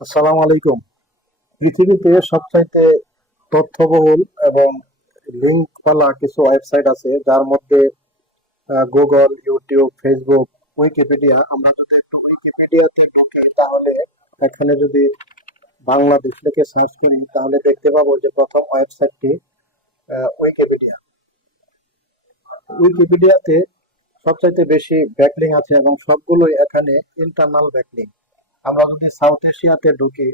আসসালামু আলাইকুম। পৃথিবীতে সবচাইতে তথ্যবহুল এবং লিঙ্কওয়ালা কিছু ওয়েবসাইট আছে, যার মধ্যে গুগল, ইউটিউব, ফেসবুক, উইকিপিডিয়া। আমরা যদি একটু উইকিপিডিয়াতে ঢুকি, তাহলে এখানে যদি বাংলাদেশ লিখে সার্চ করি, তাহলে দেখতে পাবো যে প্রথম ওয়েবসাইটটি উইকিপিডিয়া। উইকিপিডিয়াতে সবচাইতে বেশি ব্যাকলিং আছে এবং সবগুলোই এখানে ইন্টারনাল ব্যাকলিং। আমরা যদি সাউথ এশিয়াতে ঢুকি,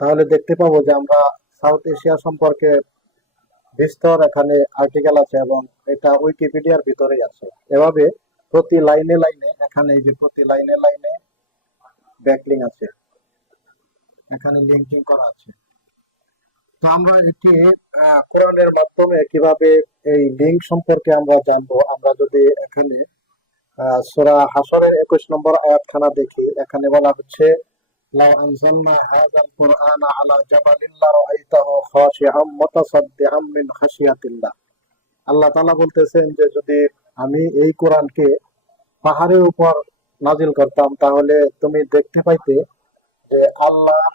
তাহলে দেখতে পাবো যে আমরা সাউথ এশিয়া সম্পর্কে বিস্তর এখানে আর্টিকেল আছে এবং এটা উইকিপিডিয়ার ভিতরেই আছে। এভাবে প্রতি লাইনে লাইনে, এখানে এই যে প্রতি লাইনে লাইনে ব্যাকলিং আছে, এখানে লিঙ্কিং করা আছে। তো আমরা এটি কোরআনের মাধ্যমে কিভাবে এই লিঙ্ক সম্পর্কে আমরা জানবো। আমরা যদি এখানে সূরা হাশরের 21 নম্বর আয়াতখানা দেখি, এখানে বলা হচ্ছে লাউ আনজালনা হাযাল কুরআনা আলা জাবালিন লারাআইতাহু খাশিআম মুতাসাদ্দিআম মিন খাশিয়াতিল্লাহ। আল্লাহ তাআলা বলতেছেন যে যদি আমি এই কোরআনকে পাহাড়ের উপর নাজিল করতাম, তাহলে তুমি দেখতে পাইতে যে আল্লাহর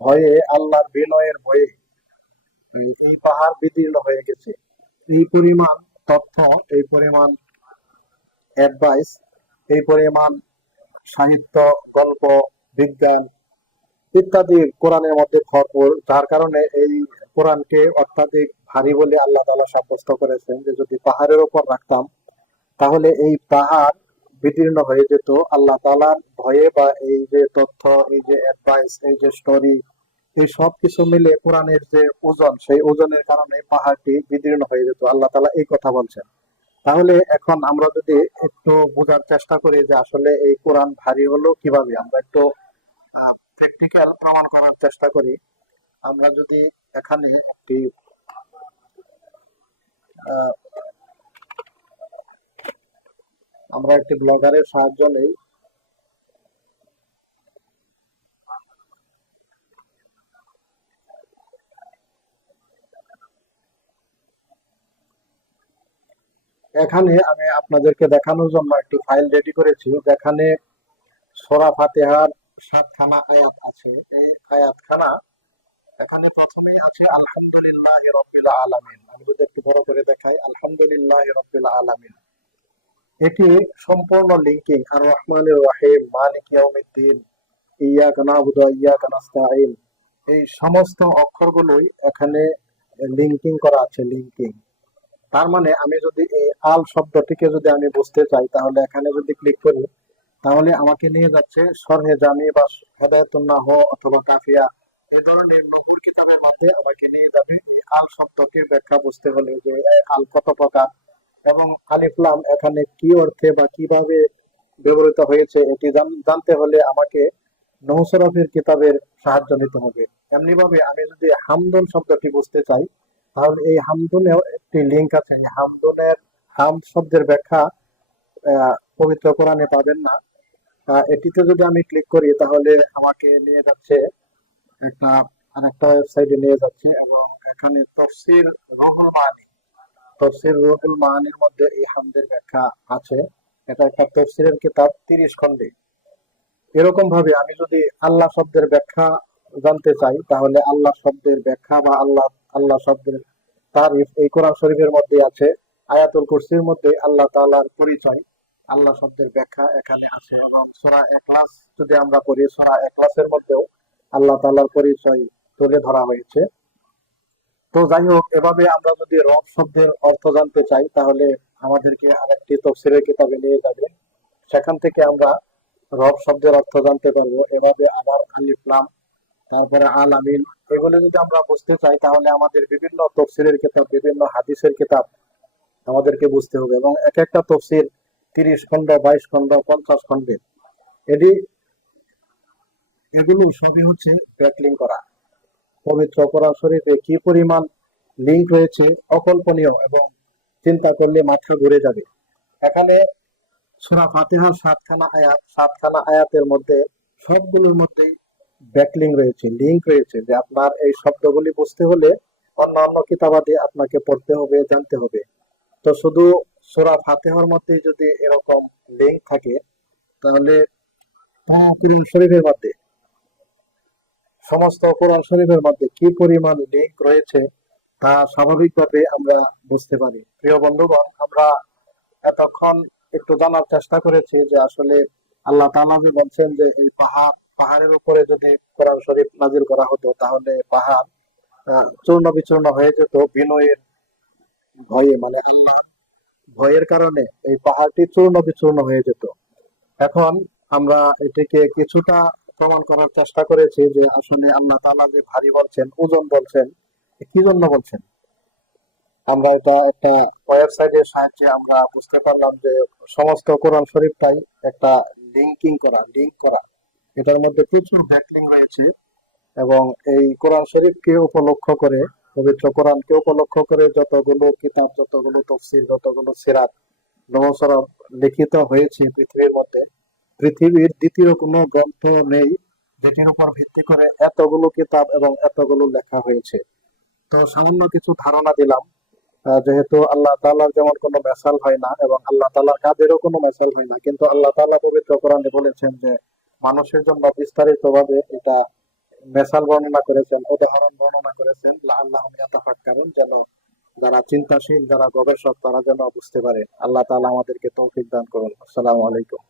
ভয়ে, আল্লাহর বিনয়ের ভয়ে এই পাহাড় বিদীর্ণ হয়ে গেছে। এই পরিমাণ তথ্য, এই পরিমাণ অ্যাডভাইস, এই পরিমাণ সাহিত্য, গল্প, বিজ্ঞান ইত্যাদি কোরআনের মধ্যে ভরপুর, যার কারণে এই কোরআনকে অত্যাধিক ভারী বলে আল্লাহ তাআলা সাব্যস্ত করেছেন যে যদি পাহাড়ের উপর রাখতাম, তাহলে এই পাহাড় বিদীর্ণ হয়ে যেত। আল্লাহ তাআলার ভয়ে বা এই যে তথ্য, এই যে অ্যাডভাইস, এই যে স্টোরি, এই সব কিছু মিলে কোরআনের যে ওজন, সেই ওজনের কারণে পাহাড়টি বিদীর্ণ হয়ে যেত। আল্লাহ তাআলা এই কথা বলছেন। তাহলে এখন আমরা যদি একটু বোঝার চেষ্টা করি যে আসলে এই কোরআন ভারী হলো কিভাবে, আমরা একটু প্র্যাকটিক্যাল প্রমাণ করার চেষ্টা করি। আমরা যদি এখানে একটি আহ, আমরা একটি ব্লগারের সাহায্য নেই। এখানে আমি আপনাদেরকে দেখানোর জন্য একটি ফাইল রেডি করেছি, যেখানে সূরা ফাতিহার 7খানা আয়াত আছে। এই আয়াতখানা, এখানে প্রথমেই আছে আলহামদুলিল্লাহি রাব্বিল আলামিন। আমি যদি একটু বড় করে দেখাই, আলহামদুলিল্লাহি রাব্বিল আলামিন, এটি সম্পূর্ণ লিঙ্কিং আর রহমানির রহিম, মালিক ইয়াউমিদ্দিন, ইয়াকা না'বুদু ওয়া ইয়াকা নাস্তাঈন, এই সমস্ত অক্ষরগুলোই এখানে লিঙ্কিং করা আছে, লিঙ্কিং। তার মানে আমি যদি এই আল শব্দটিকে যদি আমি বুঝতে চাই, তাহলে এখানে যদি ক্লিক করি, তাহলে আমাকে নিয়ে যাচ্ছে শরহে জামি বা হেদায়াতুন নাহ অথবা কাফিয়া, এই ধরনের নহুর কিতাবের মধ্যে আমাকে নিয়ে যাবে এই আল শব্দটির ব্যাখ্যা বুঝতে হলে যে আল কত প্রকার এবং আলিফ লাম এখানে কি অর্থে বা কিভাবে ব্যবহৃত হয়েছে, এটি জানতে হলে আমাকে নহু শরফের কিতাবের সাহায্য নিতে হবে। এমনি ভাবে আমি যদি হামদুন শব্দটি বুঝতে চাই, তাহলে এই হামদুনেও একটি লিঙ্ক আছে। এই হামদুনের হাম শব্দের ব্যাখ্যা পবিত্র কোরআনে পাবেন না। এটিতে যদি আমি ক্লিক করি, তাহলে আমাকে নিয়ে যাচ্ছে একটা আরেকটা ওয়েবসাইটে নিয়ে যাচ্ছে এবং এখানে তফসির রুহুল মানির মধ্যে এই হামদের ব্যাখ্যা আছে। এটা একটা তফসিরের কিতাব, 30 খণ্ডে। এরকম ভাবে আমি যদি আল্লাহ শব্দের ব্যাখ্যা জানতে চাই, তাহলে আল্লাহ শব্দের ব্যাখ্যা বা আল্লাহ আল্লাহ শব্দের তারিফ এই কোরআন শরীফের মধ্যে আছে। আয়াতুল কুরসির মধ্যে আল্লাহ তাআলার পরিচয়, আল্লাহ শব্দের ব্যাখ্যা এখানে আছে এবং সূরা ইখলাস যদি আমরা পড়ি, সূরা ইখলাসের মধ্যেও আল্লাহ তাআলার পরিচয় তুলে ধরা হয়েছে। তো যাই হোক, এভাবে আমরা যদি রব শব্দের অর্থ জানতে চাই, তাহলে আমাদেরকে আরেকটি তফসিরের কিতাবে নিয়ে যাবে। সেখান থেকে আমরা রব শব্দের অর্থ জানতে পারবো। এভাবে আবার আলিফ লাম, তারপরে আল আমিন, এগুলো যদি আমরা বুঝতে চাই, তাহলে আমাদের বিভিন্ন তফসিরের কিতাব, বিভিন্ন হাদিসের কিতাব আমাদেরকে বুঝতে হবে এবং এক একটা তফসির 30 খণ্ড, 22 খণ্ড, 50 খণ্ডের। এটি এগুলো সবই হচ্ছে ব্যাকলিং করা। পবিত্র কোরআন শরীফে কি পরিমাণ লিঙ্ক রয়েছে অকল্পনীয় এবং চিন্তা করলে মাথা ঘুরে যাবে। এখানে সূরা ফাতিহার 7খানা আয়াত, 7খানা আয়াতের মধ্যে সবগুলোর মধ্যেই ব্যাকলিং রয়েছে, লিঙ্ক রয়েছে, যে আপনার এই শব্দগুলি বুঝতে হলে অন্যান্য কিতাবাদি আপনাকে পড়তে হবে, জানতে হবে। তো শুধু সূরা ফাতিহার মধ্যে যদি এরকম লিঙ্ক থাকে, তাহলে কোরআন শরীফের মধ্যে সমস্ত কোরআন শরীফের মধ্যে কি পরিমাণ লিঙ্ক রয়েছে তা স্বাভাবিকভাবে আমরা বুঝতে পারি। প্রিয় বন্ধুগণ, আমরা এতক্ষণ একটু জানার চেষ্টা করেছি যে আসলে আল্লাহ তাআলা যে বলছেন যে এই পাহাড়ের উপরে যদি কোরআন শরীফ নাজিল করা হতো তাহলে পাহাড় চূর্ণ বিচূর্ণ হয়ে যেত বিনয়ের ভয়ে, মানে আল্লাহ ভয়ের কারণে এই পাহাড়টি চূর্ণ বিচূর্ণ হয়ে যেত। এখন আমরা এটিকে কিছুটা প্রমাণ করার চেষ্টা করেছি যে আসলে আল্লাহ তাআলা যে ভারী বলছেন, ওজন বলছেন, কি জন্য বলছেন। আমরা এটা একটা ওয়েবসাইটের সাহায্যে আমরা বুঝতে পারলাম যে সমস্ত কোরআন শরীফটাই একটা লিঙ্ক করা, এটার মধ্যে প্রচুর ব্যাকলিং রয়েছে। এবং এই কোরআন শরীফকে উপলক্ষ করে, পবিত্র কোরআনকে উপলক্ষ করে যতগুলো কিতাব, যতগুলো তফসির, যতগুলো সিরাত নবসরব লিখিত হয়েছে পৃথিবীর মধ্যে, পৃথিবীর দ্বিতীয় কোনো গ্রন্থ নেই যেটির উপর ভিত্তি করে এতগুলো কিতাব এবং এতগুলো লেখা হয়েছে। তো সামান্য কিছু ধারণা দিলাম। যেহেতু আল্লাহ তাআলার যেমন কোনো মেসাল হয় না এবং আল্লাহ তাআলার কাজেরও কোনো মেসাল হয় না, কিন্তু আল্লাহ তাআলা পবিত্র কোরআনে বলেছেন যে মানুষের জন্য বিস্তারিত ভাবে এটা মেসাল বর্ণনা করেছেন, উদাহরণ বর্ণনা করেছেন, লাআল্লাহুম ইয়াতাফাক্কারুন, যেন যারা চিন্তাশীল, যারা গবেষক, তারা যেন বুঝতে পারে। আল্লাহ তাআলা আমাদেরকে তৌফিক দান করুন। আসসালামু আলাইকুম।